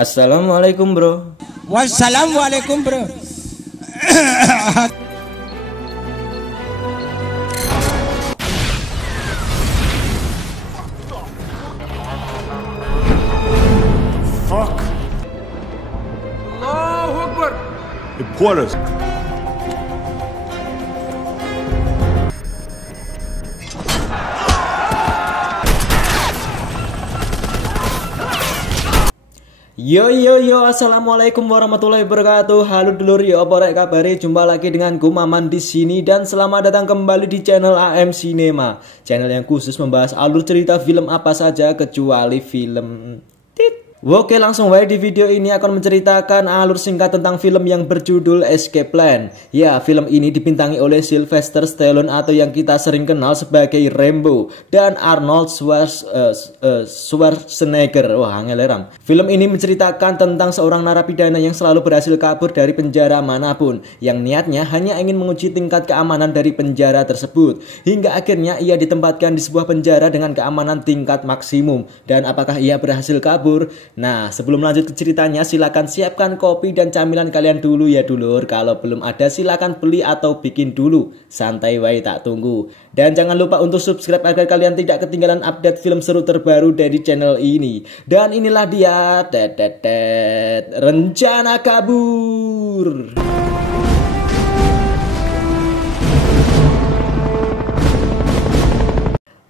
Assalamualaikum bro. Wassalamualaikum bro. Fuck. Allahu Akbar. Importers. Yo, assalamualaikum warahmatullahi wabarakatuh. Halo dulur, yo apa rek kabare? Jumpa lagi denganku Maman di sini dan selamat datang kembali di channel AM Cinema, channel yang khusus membahas alur cerita film apa saja kecuali film tit. Oke, langsung wae di video ini akan menceritakan alur singkat tentang film yang berjudul Escape Plan. Ya, film ini dibintangi oleh Sylvester Stallone atau yang kita sering kenal sebagai Rambo dan Arnold Schwarzenegger. Wah, ngeleram. Film ini menceritakan tentang seorang narapidana yang selalu berhasil kabur dari penjara manapun, yang niatnya hanya ingin menguji tingkat keamanan dari penjara tersebut. Hingga akhirnya ia ditempatkan di sebuah penjara dengan keamanan tingkat maksimum. Dan apakah ia berhasil kabur? Nah, sebelum lanjut ke ceritanya, silakan siapkan kopi dan camilan kalian dulu ya dulur. Kalau belum ada silakan beli atau bikin dulu. Santai wae tak tunggu. Dan jangan lupa untuk subscribe agar kalian tidak ketinggalan update film seru terbaru dari channel ini. Dan inilah dia, Rencana Kabur.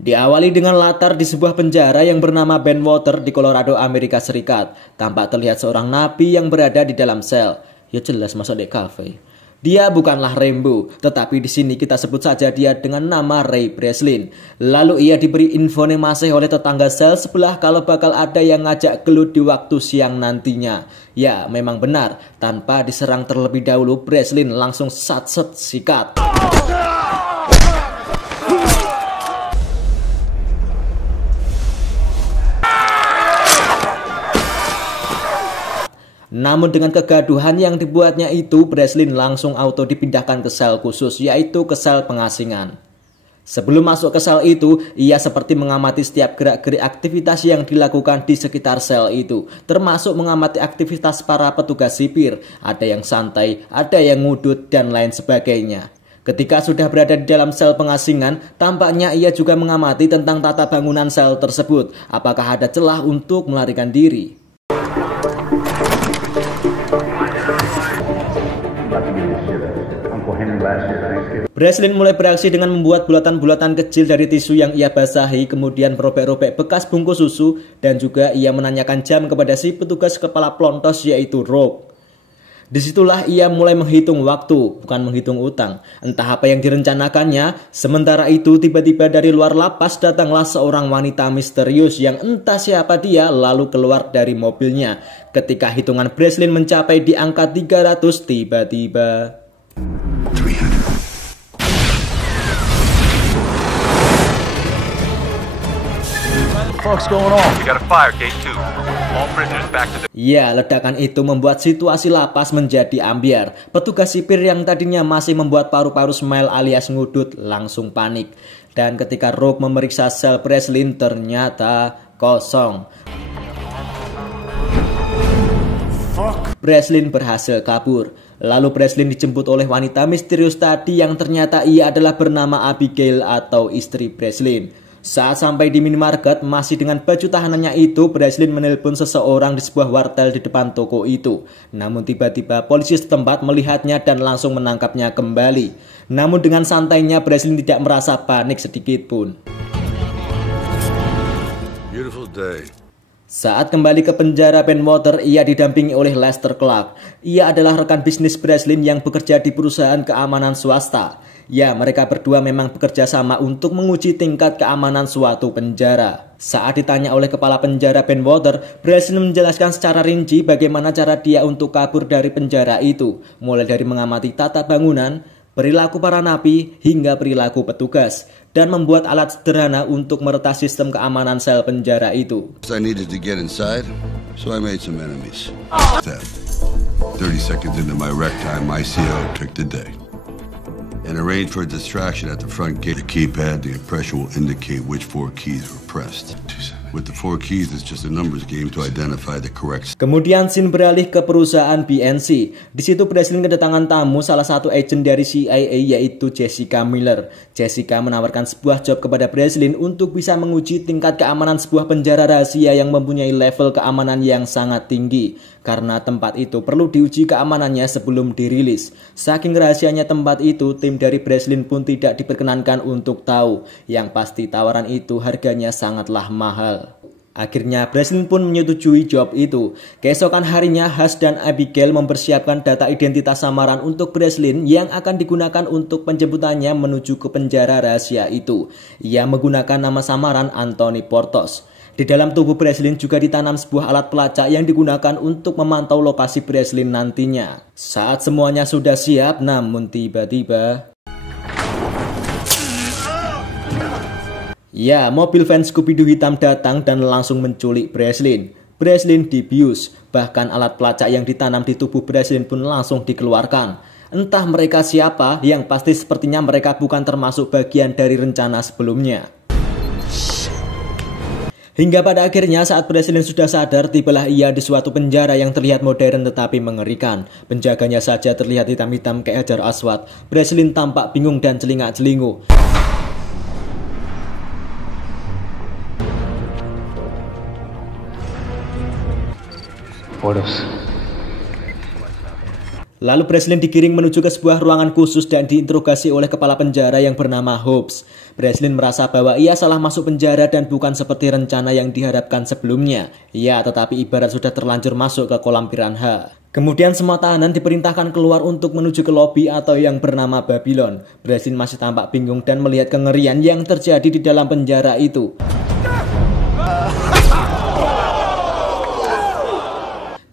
Diawali dengan latar di sebuah penjara yang bernama Bentwater di Colorado, Amerika Serikat. Tampak terlihat seorang napi yang berada di dalam sel. Ya jelas masuk di kafe. Dia bukanlah Rambo, tetapi di sini kita sebut saja dia dengan nama Ray Breslin. Lalu ia diberi informasi oleh tetangga sel sebelah kalau bakal ada yang ngajak gelut di waktu siang nantinya. Ya, memang benar. Tanpa diserang terlebih dahulu, Breslin langsung sat-set sikat. Namun dengan kegaduhan yang dibuatnya itu, Breslin langsung auto dipindahkan ke sel khusus, yaitu ke sel pengasingan. Sebelum masuk ke sel itu, ia seperti mengamati setiap gerak-gerik aktivitas yang dilakukan di sekitar sel itu, termasuk mengamati aktivitas para petugas sipir. Ada yang santai, ada yang ngudut, dan lain sebagainya. Ketika sudah berada di dalam sel pengasingan, tampaknya ia juga mengamati tentang tata bangunan sel tersebut. Apakah ada celah untuk melarikan diri? Breslin mulai beraksi dengan membuat bulatan-bulatan kecil dari tisu yang ia basahi, kemudian merobek-robek bekas bungkus susu, dan juga ia menanyakan jam kepada si petugas kepala plontos yaitu Rob. Disitulah ia mulai menghitung waktu, bukan menghitung utang. Entah apa yang direncanakannya. Sementara itu tiba-tiba dari luar lapas datanglah seorang wanita misterius yang entah siapa dia lalu keluar dari mobilnya. Ketika hitungan Breslin mencapai di angka 300, tiba-tiba Ya, ledakan itu membuat situasi lapas menjadi ambyar. Petugas sipir yang tadinya masih membuat paru-paru smile alias ngudut langsung panik. Dan ketika Rob memeriksa sel Breslin ternyata kosong. Breslin berhasil kabur. Lalu Breslin dijemput oleh wanita misterius tadi yang ternyata ia adalah bernama Abigail atau istri Breslin. Saat sampai di minimarket, masih dengan baju tahanannya itu, Breslin menelpon seseorang di sebuah wartel di depan toko itu. Namun tiba-tiba polisi setempat melihatnya dan langsung menangkapnya kembali. Namun dengan santainya, Breslin tidak merasa panik sedikit pun. Beautiful day. Saat kembali ke penjara Bentwater, ia didampingi oleh Lester Clark. Ia adalah rekan bisnis Breslin yang bekerja di perusahaan keamanan swasta. Ya, mereka berdua memang bekerja sama untuk menguji tingkat keamanan suatu penjara. Saat ditanya oleh kepala penjara Bentwater, Breslin menjelaskan secara rinci bagaimana cara dia untuk kabur dari penjara itu. Mulai dari mengamati tata bangunan, perilaku para napi, hingga perilaku petugas. Dan membuat alat sederhana untuk meretas sistem keamanan sel penjara itu. I needed to get inside, so I made some enemies. 30 seconds into my rec time, my CO took the day. And arrange for a distraction at the front gate. The keypad, the impression will indicate which 4 keys were pressed. 2 7. With the 4 keys, it's just a numbers game to identify the correct. Kemudian scene beralih ke perusahaan BNC. Di situ Breslin kedatangan tamu salah satu agen dari CIA yaitu Jessica Miller. Jessica menawarkan sebuah job kepada Breslin untuk bisa menguji tingkat keamanan sebuah penjara rahasia yang mempunyai level keamanan yang sangat tinggi. Karena tempat itu perlu diuji keamanannya sebelum dirilis. Saking rahasianya tempat itu, tim dari Breslin pun tidak diperkenankan untuk tahu. Yang pasti tawaran itu harganya sangatlah mahal. Akhirnya Breslin pun menyetujui job itu. Keesokan harinya Hush dan Abigail mempersiapkan data identitas samaran untuk Breslin yang akan digunakan untuk penjemputannya menuju ke penjara rahasia itu. Ia menggunakan nama samaran Anthony Portos. Di dalam tubuh Breslin juga ditanam sebuah alat pelacak yang digunakan untuk memantau lokasi Breslin nantinya. Saat semuanya sudah siap, namun tiba-tiba... Ya, mobil van Scooby-Doo hitam datang dan langsung menculik Breslin. Breslin dibius, bahkan alat pelacak yang ditanam di tubuh Breslin pun langsung dikeluarkan. Entah mereka siapa, yang pasti sepertinya mereka bukan termasuk bagian dari rencana sebelumnya. Hingga pada akhirnya saat Breslin sudah sadar, tibalah ia di suatu penjara yang terlihat modern tetapi mengerikan. Penjaganya saja terlihat hitam-hitam kayak Hajar Aswad. Breslin tampak bingung dan celingak-celingu. Lalu Breslin digiring menuju ke sebuah ruangan khusus dan diinterogasi oleh kepala penjara yang bernama Hobbs. Breslin merasa bahwa ia salah masuk penjara dan bukan seperti rencana yang diharapkan sebelumnya. Ya, tetapi ibarat sudah terlanjur masuk ke kolam piranha. Kemudian semua tahanan diperintahkan keluar untuk menuju ke lobi atau yang bernama Babylon. Breslin masih tampak bingung dan melihat kengerian yang terjadi di dalam penjara itu.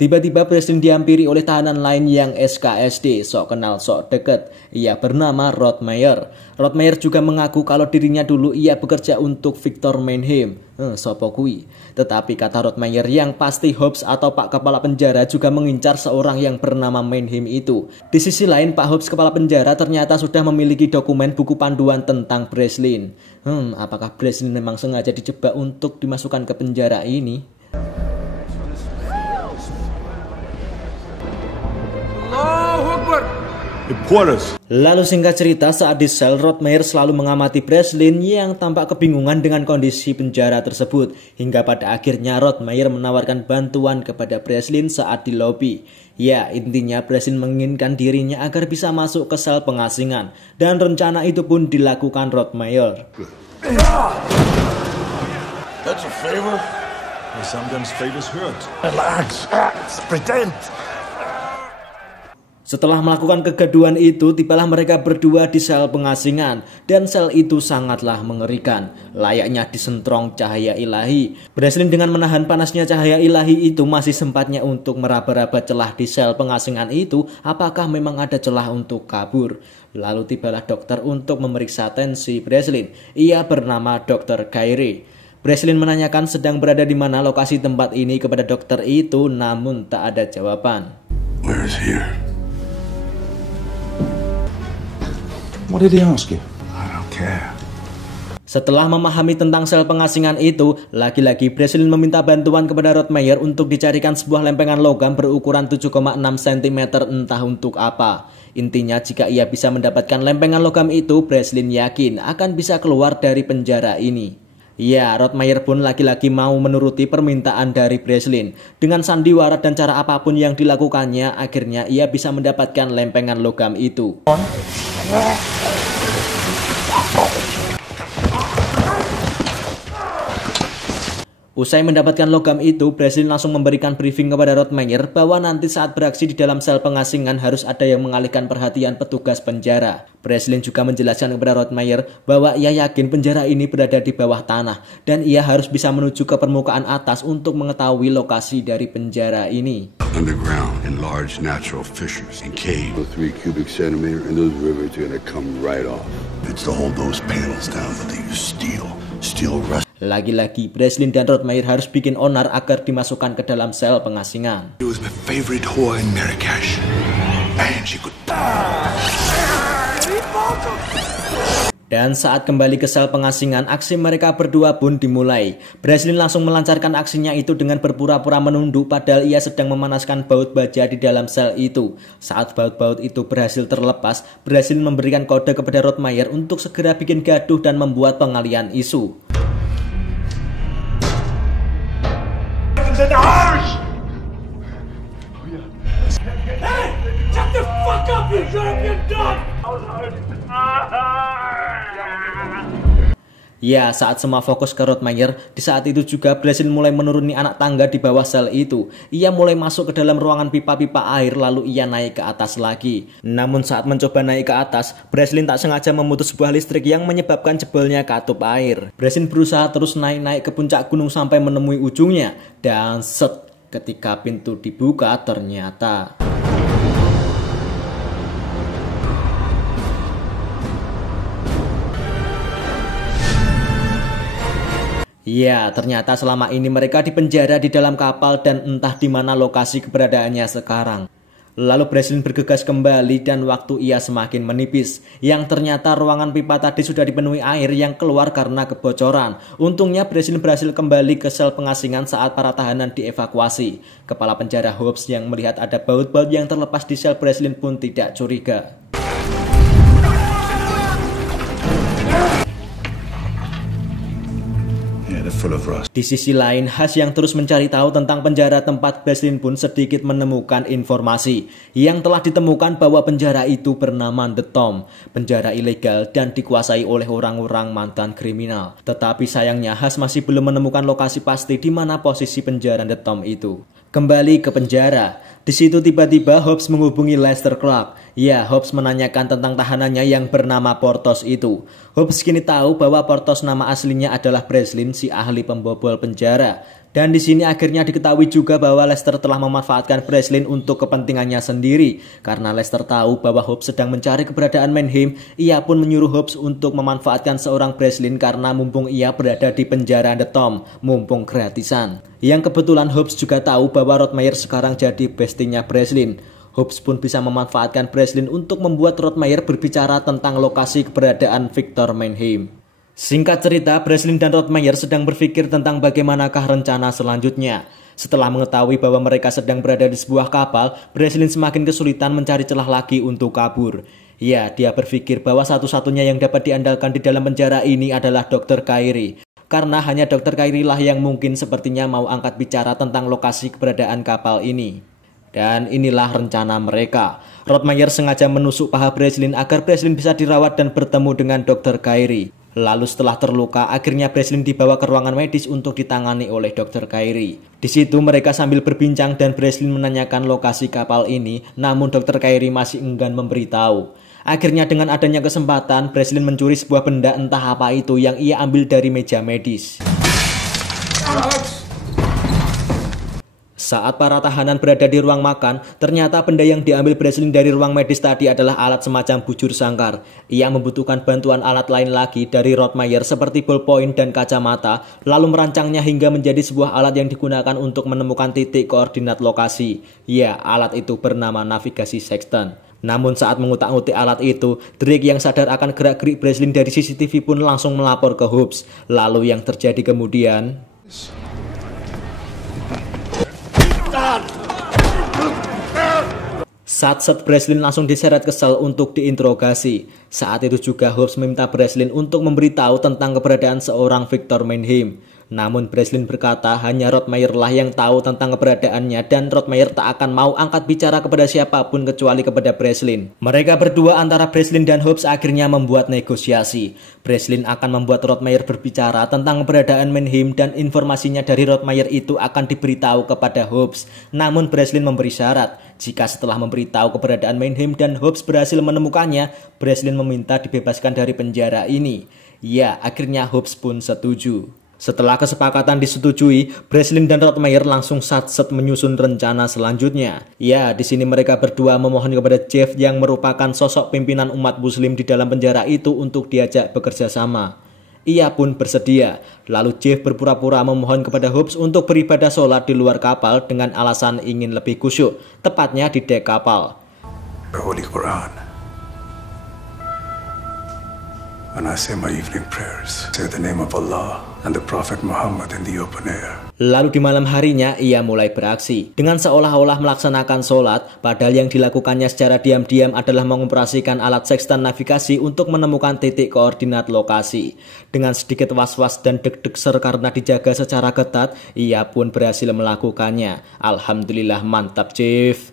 Tiba-tiba Breslin dihampiri oleh tahanan lain yang SKSD, sok kenal sok deket. Ia bernama Rod Meyer. Rod Meyer juga mengaku kalau dirinya dulu ia bekerja untuk Victor Mannheim. Sopo kui. Tetapi kata Rod Meyer, yang pasti Hobbs atau Pak Kepala Penjara juga mengincar seorang yang bernama Mannheim itu. Di sisi lain, Pak Hobbs Kepala Penjara ternyata sudah memiliki dokumen buku panduan tentang Breslin. Apakah Breslin memang sengaja dijebak untuk dimasukkan ke penjara ini? Lalu singkat cerita, saat di sel, Rod Meyer selalu mengamati Breslin yang tampak kebingungan dengan kondisi penjara tersebut. Hingga pada akhirnya Rod Meyer menawarkan bantuan kepada Breslin saat di lobi. Ya, intinya Breslin menginginkan dirinya agar bisa masuk ke sel pengasingan. Dan rencana itu pun dilakukan Rod Meyer. That's a favor? Sometimes favors hurt. Relax. Pretend. Setelah melakukan kegaduhan itu, tibalah mereka berdua di sel pengasingan. Dan sel itu sangatlah mengerikan. Layaknya disentrong cahaya ilahi. Breslin dengan menahan panasnya cahaya ilahi itu masih sempatnya untuk meraba-raba celah di sel pengasingan itu. Apakah memang ada celah untuk kabur? Lalu tibalah dokter untuk memeriksa tensi Breslin. Ia bernama Dr. Kyrie. Breslin menanyakan sedang berada di mana lokasi tempat ini kepada dokter itu, namun tak ada jawaban. Where's here? What did he ask you? I don't care. Setelah memahami tentang sel pengasingan itu, lagi-lagi Breslin meminta bantuan kepada Rod Meyer untuk dicarikan sebuah lempengan logam berukuran 7,6 cm entah untuk apa. Intinya jika ia bisa mendapatkan lempengan logam itu, Breslin yakin akan bisa keluar dari penjara ini. Ya, Rod Meyer pun lagi-lagi mau menuruti permintaan dari Breslin. Dengan sandiwara dan cara apapun yang dilakukannya, akhirnya ia bisa mendapatkan lempengan logam itu. Usai mendapatkan logam itu, Breslin langsung memberikan briefing kepada Rod Meyer bahwa nanti saat beraksi di dalam sel pengasingan harus ada yang mengalihkan perhatian petugas penjara. Breslin juga menjelaskan kepada Rod Meyer bahwa ia yakin penjara ini berada di bawah tanah dan ia harus bisa menuju ke permukaan atas untuk mengetahui lokasi dari penjara ini. Underground in large natural fissures and caves. 3 cubic centimeter and those rivers are gonna come right off. It's to hold those panels down, but they use steel rust. Lagi-lagi Breslin dan Rod Meyer harus bikin onar agar dimasukkan ke dalam sel pengasingan. It was my favorite whore in Marrakesh. And she could... Dan saat kembali ke sel pengasingan, aksi mereka berdua pun dimulai. Breslin langsung melancarkan aksinya itu dengan berpura-pura menunduk padahal ia sedang memanaskan baut baja di dalam sel itu. Saat baut-baut itu berhasil terlepas, Breslin memberikan kode kepada Rottmeier untuk segera bikin gaduh dan membuat pengalian isu. Ya, saat semua fokus ke Rottmeier, di saat itu juga Breslin mulai menuruni anak tangga di bawah sel itu. Ia mulai masuk ke dalam ruangan pipa-pipa air lalu ia naik ke atas lagi. Namun saat mencoba naik ke atas, Breslin tak sengaja memutus sebuah listrik yang menyebabkan jebolnya katup air. Breslin berusaha terus naik-naik ke puncak gunung sampai menemui ujungnya. Dan set, ketika pintu dibuka ternyata... Ya, ternyata selama ini mereka dipenjara di dalam kapal dan entah di mana lokasi keberadaannya sekarang. Lalu Breslin bergegas kembali dan waktu ia semakin menipis. Yang ternyata ruangan pipa tadi sudah dipenuhi air yang keluar karena kebocoran. Untungnya Breslin berhasil kembali ke sel pengasingan saat para tahanan dievakuasi. Kepala penjara Hobbs yang melihat ada baut-baut yang terlepas di sel Breslin pun tidak curiga. Di sisi lain, Hush yang terus mencari tahu tentang penjara tempat Breslin pun sedikit menemukan informasi yang telah ditemukan bahwa penjara itu bernama The Tom, penjara ilegal dan dikuasai oleh orang-orang mantan kriminal. Tetapi sayangnya Hush masih belum menemukan lokasi pasti di mana posisi penjara The Tom itu. Kembali ke penjara, di situ tiba-tiba Hobbs menghubungi Lester Clark. Ya, Hobbs menanyakan tentang tahanannya yang bernama Portos itu. Hobbs kini tahu bahwa Portos nama aslinya adalah Breslin, si ahli pembobol penjara. Dan di sini akhirnya diketahui juga bahwa Lester telah memanfaatkan Breslin untuk kepentingannya sendiri. Karena Lester tahu bahwa Hobbs sedang mencari keberadaan Mannheim, ia pun menyuruh Hobbs untuk memanfaatkan seorang Breslin karena mumpung ia berada di penjara The Tom, mumpung gratisan. Yang kebetulan Hobbs juga tahu bahwa Rottmeier sekarang jadi bestinya Breslin. Hobbs pun bisa memanfaatkan Breslin untuk membuat Rottmeier berbicara tentang lokasi keberadaan Victor Mannheim. Singkat cerita, Breslin dan Rottmeier sedang berpikir tentang bagaimanakah rencana selanjutnya. Setelah mengetahui bahwa mereka sedang berada di sebuah kapal, Breslin semakin kesulitan mencari celah lagi untuk kabur. Ya, dia berpikir bahwa satu-satunya yang dapat diandalkan di dalam penjara ini adalah Dr. Kyrie. Karena hanya Dr. Kyrie lah yang mungkin sepertinya mau angkat bicara tentang lokasi keberadaan kapal ini. Dan inilah rencana mereka. Rottmeier sengaja menusuk paha Breslin agar Breslin bisa dirawat dan bertemu dengan Dr. Kyrie. Lalu setelah terluka, akhirnya Breslin dibawa ke ruangan medis untuk ditangani oleh Dr. Kyrie. Di situ mereka sambil berbincang dan Breslin menanyakan lokasi kapal ini, namun Dr. Kyrie masih enggan memberitahu. Akhirnya dengan adanya kesempatan, Breslin mencuri sebuah benda entah apa itu yang ia ambil dari meja medis. Saat para tahanan berada di ruang makan, ternyata benda yang diambil Breslin dari ruang medis tadi adalah alat semacam bujur sangkar. Ia membutuhkan bantuan alat lain lagi dari Rottmeier seperti ballpoint dan kacamata, lalu merancangnya hingga menjadi sebuah alat yang digunakan untuk menemukan titik koordinat lokasi. Ya, alat itu bernama navigasi sextant. Namun saat mengutak-utik alat itu, Drake yang sadar akan gerak-gerik Breslin dari CCTV pun langsung melapor ke Hobbs. Lalu yang terjadi kemudian... Sat-set Breslin langsung diseret ke sel untuk diinterogasi. Saat itu juga Hobbs meminta Breslin untuk memberitahu tentang keberadaan seorang Victor Mannheim. Namun Breslin berkata hanya Rottmeier lah yang tahu tentang keberadaannya dan Rottmeier tak akan mau angkat bicara kepada siapapun kecuali kepada Breslin. Mereka berdua antara Breslin dan Hobbs akhirnya membuat negosiasi. Breslin akan membuat Rottmeier berbicara tentang keberadaan Mannheim dan informasinya dari Rottmeier itu akan diberitahu kepada Hobbs. Namun Breslin memberi syarat. Jika setelah memberitahu keberadaan Mannheim dan Hobbs berhasil menemukannya, Breslin meminta dibebaskan dari penjara ini. Ya, akhirnya Hobbs pun setuju. Setelah kesepakatan disetujui, Breslin dan Rottmeier langsung sat-set menyusun rencana selanjutnya. Ya, di sini mereka berdua memohon kepada Jeff yang merupakan sosok pimpinan umat muslim di dalam penjara itu untuk diajak bekerja sama. Ia pun bersedia. Lalu Jeff berpura-pura memohon kepada Hobbs untuk beribadah sholat di luar kapal dengan alasan ingin lebih khusyuk, tepatnya di dek kapal. The Holy Quran. When I say my evening prayers, say the name of Allah and the Prophet Muhammad in the open air. Lalu di malam harinya ia mulai beraksi dengan seolah-olah melaksanakan sholat, padahal yang dilakukannya secara diam-diam adalah mengoperasikan alat sextant navigasi untuk menemukan titik koordinat lokasi. Dengan sedikit was-was dan deg-deg karena dijaga secara ketat, ia pun berhasil melakukannya. Alhamdulillah, mantap Chief.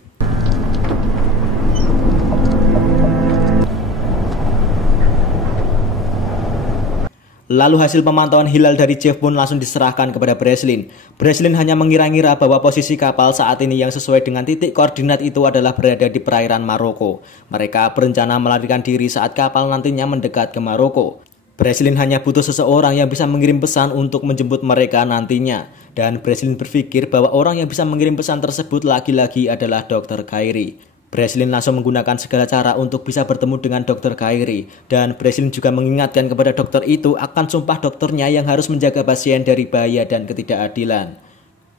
Lalu hasil pemantauan hilal dari Jeff pun langsung diserahkan kepada Breslin. Breslin hanya mengira-ngira bahwa posisi kapal saat ini yang sesuai dengan titik koordinat itu adalah berada di perairan Maroko. Mereka berencana melarikan diri saat kapal nantinya mendekat ke Maroko. Breslin hanya butuh seseorang yang bisa mengirim pesan untuk menjemput mereka nantinya. Dan Breslin berpikir bahwa orang yang bisa mengirim pesan tersebut lagi-lagi adalah Dr. Kyrie. Breslin langsung menggunakan segala cara untuk bisa bertemu dengan Dr. Kyrie. Dan Breslin juga mengingatkan kepada dokter itu akan sumpah dokternya yang harus menjaga pasien dari bahaya dan ketidakadilan.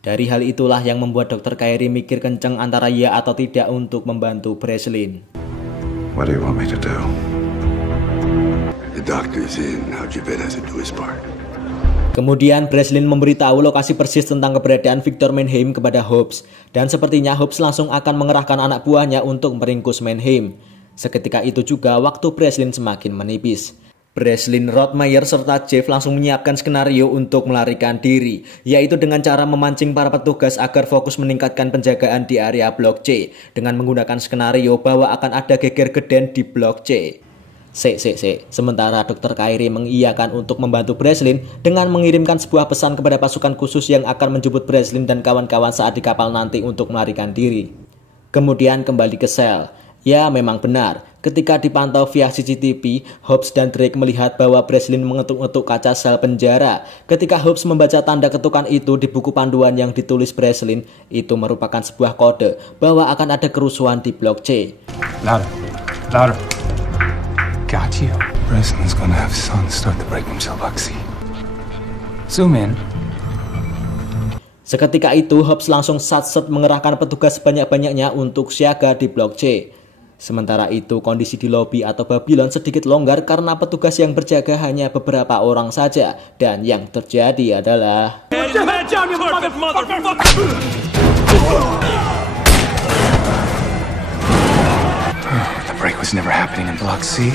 Dari hal itulah yang membuat Dr. Kyrie mikir kenceng antara ya atau tidak untuk membantu Breslin. What do you want me to do? The doctor's in. Now Javed has to do his part. Kemudian Breslin memberitahu lokasi persis tentang keberadaan Victor Mannheim kepada Hobbs. Dan sepertinya Hobbs langsung akan mengerahkan anak buahnya untuk meringkus Mannheim. Seketika itu juga waktu Breslin semakin menipis. Breslin, Rottmeyer, serta Jeff langsung menyiapkan skenario untuk melarikan diri, yaitu dengan cara memancing para petugas agar fokus meningkatkan penjagaan di area Blok C, dengan menggunakan skenario bahwa akan ada geger geden di Blok C. Sementara Dr. Kyrie mengiyakan untuk membantu Breslin dengan mengirimkan sebuah pesan kepada pasukan khusus yang akan menjemput Breslin dan kawan-kawan saat di kapal nanti untuk melarikan diri. Kemudian kembali ke sel. Ya, memang benar. Ketika dipantau via CCTV, Hobbs dan Drake melihat bahwa Breslin mengetuk-ngetuk kaca sel penjara. Ketika Hobbs membaca tanda ketukan itu di buku panduan yang ditulis Breslin, itu merupakan sebuah kode bahwa akan ada kerusuhan di Blok C. Louder. Got you. Breslin's gonna have Son start to break himself vaccine. Zoom in. Seketika itu, Hobbs langsung sat-set mengerahkan petugas sebanyak-banyaknya untuk siaga di Blok C. Sementara itu, kondisi di lobi atau Babylon sedikit longgar karena petugas yang berjaga hanya beberapa orang saja. Dan yang terjadi adalah... The break was never happening in Block C.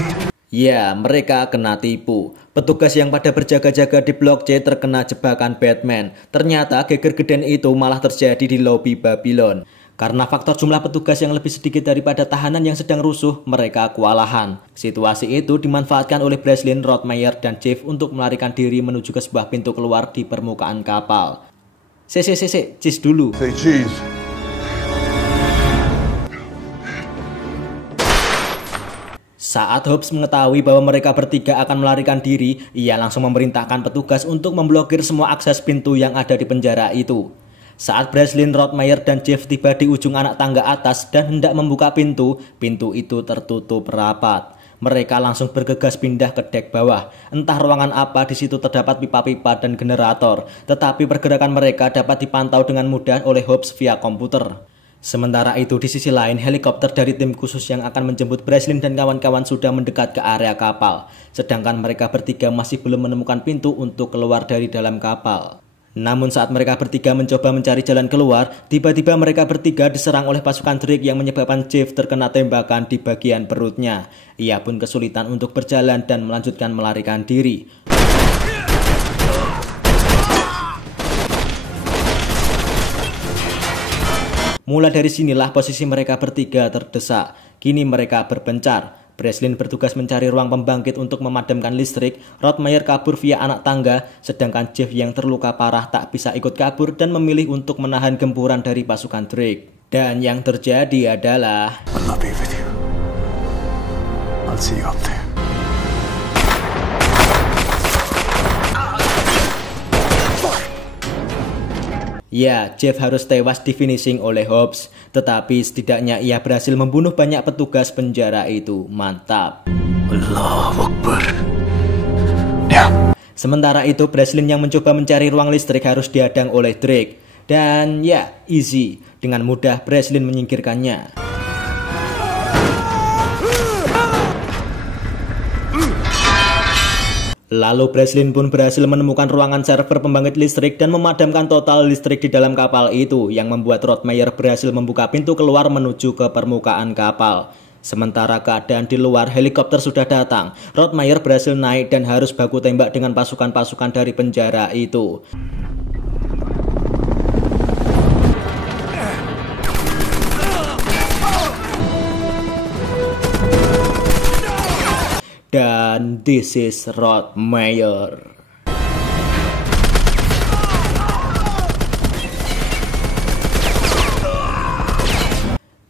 Ya, mereka kena tipu. Petugas yang pada berjaga-jaga di Blok C terkena jebakan Batman. Ternyata geger geden itu malah terjadi di lobi Babylon. Karena faktor jumlah petugas yang lebih sedikit daripada tahanan yang sedang rusuh, mereka kewalahan. Situasi itu dimanfaatkan oleh Breslin, Rottmeyer, dan Jeff untuk melarikan diri menuju ke sebuah pintu keluar di permukaan kapal. Cheese dulu. Say cheese. Saat Hobbs mengetahui bahwa mereka bertiga akan melarikan diri, ia langsung memerintahkan petugas untuk memblokir semua akses pintu yang ada di penjara itu. Saat Breslin, Rottmeyer, dan Jeff tiba di ujung anak tangga atas dan hendak membuka pintu, pintu itu tertutup rapat. Mereka langsung bergegas pindah ke dek bawah. Entah ruangan apa di situ terdapat pipa-pipa dan generator, tetapi pergerakan mereka dapat dipantau dengan mudah oleh Hobbs via komputer. Sementara itu di sisi lain, helikopter dari tim khusus yang akan menjemput Breslin dan kawan-kawan sudah mendekat ke area kapal. Sedangkan mereka bertiga masih belum menemukan pintu untuk keluar dari dalam kapal. Namun saat mereka bertiga mencoba mencari jalan keluar, tiba-tiba mereka bertiga diserang oleh pasukan Drake yang menyebabkan Jeff terkena tembakan di bagian perutnya. Ia pun kesulitan untuk berjalan dan melanjutkan melarikan diri. Mulai dari sinilah posisi mereka bertiga terdesak. Kini mereka berpencar. Breslin bertugas mencari ruang pembangkit untuk memadamkan listrik. Rottmeyer kabur via anak tangga, sedangkan Jeff yang terluka parah tak bisa ikut kabur dan memilih untuk menahan gempuran dari pasukan Drake. Dan yang terjadi adalah... I'll be with you. I'll see you up there. Ya, Jeff harus tewas di finishing oleh Hobbs. Tetapi setidaknya ia berhasil membunuh banyak petugas penjara itu. Mantap. Allahu Akbar. Ya. Sementara itu, Breslin yang mencoba mencari ruang listrik harus dihadang oleh Drake. Dan ya, easy. Dengan mudah Breslin menyingkirkannya. Lalu Breslin pun berhasil menemukan ruangan server pembangkit listrik dan memadamkan total listrik di dalam kapal itu, yang membuat Rottmeier berhasil membuka pintu keluar menuju ke permukaan kapal. Sementara keadaan di luar, helikopter sudah datang. Rottmeier berhasil naik dan harus baku tembak dengan pasukan-pasukan dari penjara itu. Dan this is Rottmeier.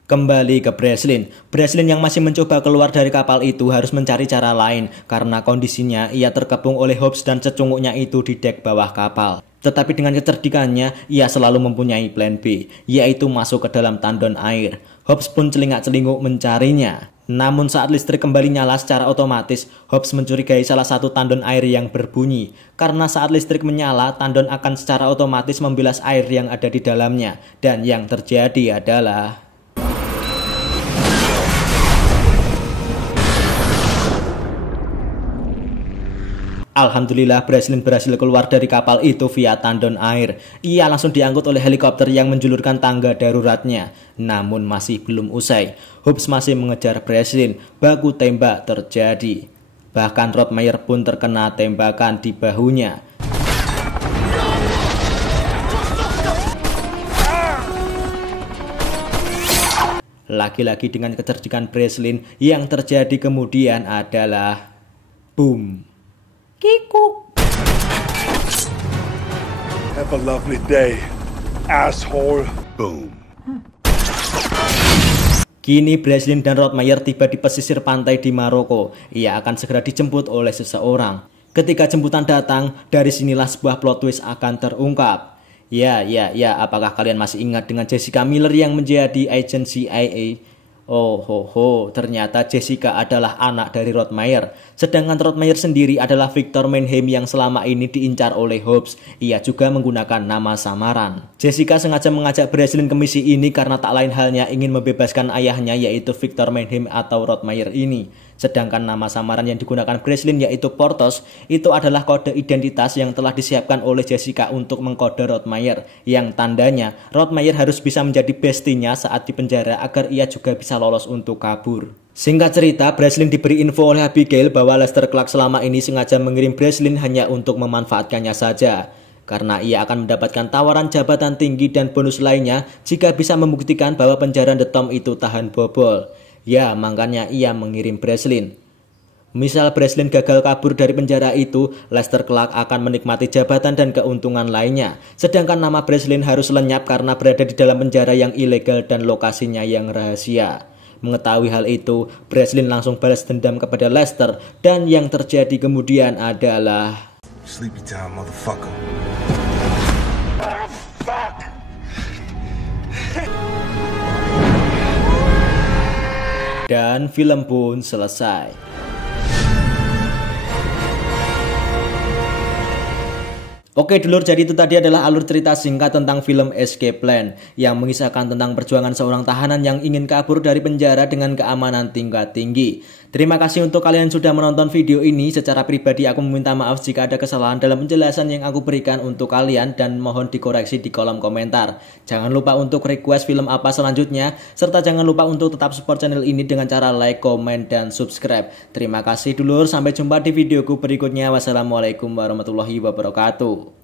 Kembali ke Breslin. Breslin yang masih mencoba keluar dari kapal itu harus mencari cara lain karena kondisinya ia terkepung oleh Hobbs dan cecunguknya itu di dek bawah kapal. Tetapi dengan kecerdikannya, ia selalu mempunyai plan B, yaitu masuk ke dalam tandon air. Hobbs pun celingak-celinguk mencarinya. Namun saat listrik kembali nyala secara otomatis, Hobbs mencurigai salah satu tandon air yang berbunyi. Karena saat listrik menyala, tandon akan secara otomatis membilas air yang ada di dalamnya. Dan yang terjadi adalah... Alhamdulillah Breslin berhasil keluar dari kapal itu via tandon air. Ia langsung diangkut oleh helikopter yang menjulurkan tangga daruratnya. Namun masih belum usai. Hobbs masih mengejar Breslin. Baku tembak terjadi. Bahkan Rottmeier pun terkena tembakan di bahunya. Lagi-lagi dengan kecerdikan Breslin, yang terjadi kemudian adalah boom. Kikuk. Have a lovely day, asshole. Boom. Kini Breslin dan Rottmeier tiba di pesisir pantai di Maroko. Ia akan segera dijemput oleh seseorang. Ketika jemputan datang, dari sinilah sebuah plot twist akan terungkap. Ya, apakah kalian masih ingat dengan Jessica Miller yang menjadi agen CIA? Oh, ternyata Jessica adalah anak dari Rottmeier. Sedangkan Rottmeier sendiri adalah Victor Mannheim yang selama ini diincar oleh Hobbs. Ia juga menggunakan nama samaran. Jessica sengaja mengajak Breslin ke misi ini karena tak lain halnya ingin membebaskan ayahnya, yaitu Victor Mannheim atau Rottmeier ini. Sedangkan nama samaran yang digunakan Breslin yaitu Porthos, itu adalah kode identitas yang telah disiapkan oleh Jessica untuk mengkode Rottmeier, yang tandanya Rottmeier harus bisa menjadi bestinya saat di penjara agar ia juga bisa lolos untuk kabur. Singkat cerita, Breslin diberi info oleh Abigail bahwa Lester Clark selama ini sengaja mengirim Breslin hanya untuk memanfaatkannya saja. Karena ia akan mendapatkan tawaran jabatan tinggi dan bonus lainnya jika bisa membuktikan bahwa penjara The Tom itu tahan bobol. Ya, makanya ia mengirim Breslin. Misal Breslin gagal kabur dari penjara itu, Lester Clark akan menikmati jabatan dan keuntungan lainnya. Sedangkan nama Breslin harus lenyap karena berada di dalam penjara yang ilegal dan lokasinya yang rahasia. Mengetahui hal itu, Breslin langsung balas dendam kepada Lester, dan yang terjadi kemudian adalah... Sleepy time, motherfucker. Dan film pun selesai. Oke dulur, jadi itu tadi adalah alur cerita singkat tentang film Escape Plan yang mengisahkan tentang perjuangan seorang tahanan yang ingin kabur dari penjara dengan keamanan tingkat tinggi. Terima kasih untuk kalian yang sudah menonton video ini. Secara pribadi aku meminta maaf jika ada kesalahan dalam penjelasan yang aku berikan untuk kalian dan mohon dikoreksi di kolom komentar. Jangan lupa untuk request film apa selanjutnya, serta jangan lupa untuk tetap support channel ini dengan cara like, komen, dan subscribe. Terima kasih dulur, sampai jumpa di videoku berikutnya. Wassalamualaikum warahmatullahi wabarakatuh.